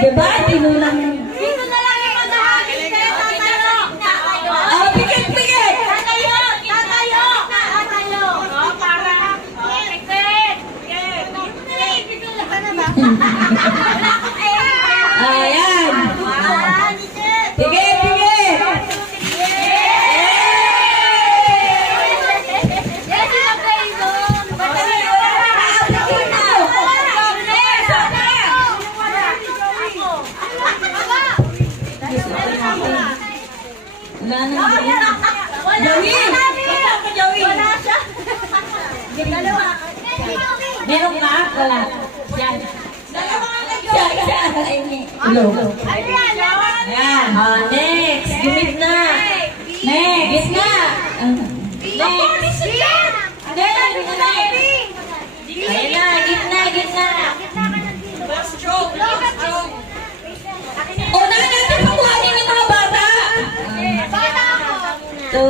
Diba? Tinulang. Dito na lang yung maghahagis kayo. Tatayo. Oh, pikit! Tatayo. Tatayo. Tatayo. Oh, para. Oh, pikit. Dito na lang. Wala akong Ayan. Pikit! Wala na. Joey! Joey! Meron ka? Wala. Yan. Hello. Ayan. Next. Gumit na. Next. Gitna. Next. Ayan na. Gitna. Unahan natin pakuhanin ng mga bata. Ito.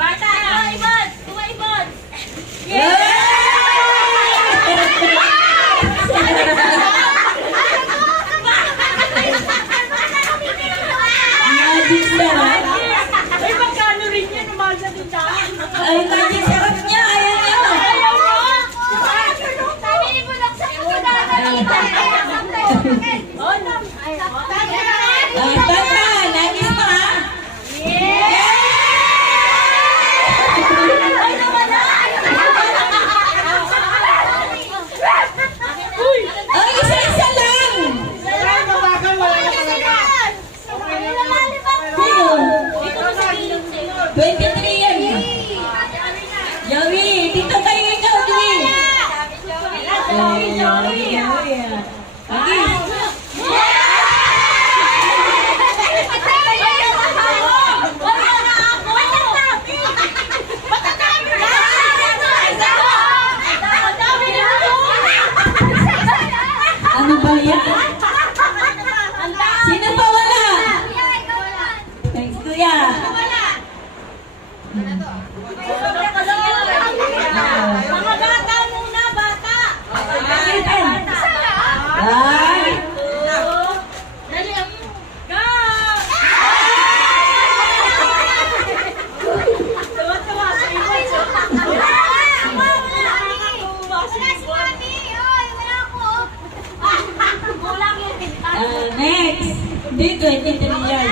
Bata, ibons! Tuwa ibons! Magic sarap. Ay, magkano rin yan? Umahal sa tindahan. Ay, magic sarap niya. Ayan niya. Ayaw mo! Sabi ni Bulak sa puda. Bata, nagis pa. Ay, isa-isa lang. Sino? 23 yan. Joey, dito kayo ikaw, Joey. Joey. Ano ba yan? Sino pa wala? Thanks, Kuya. Mga bata muna, bata! Ay! Dali ang... Go! Tuwa-tuwa sa ibon. Next. Di 23 yan.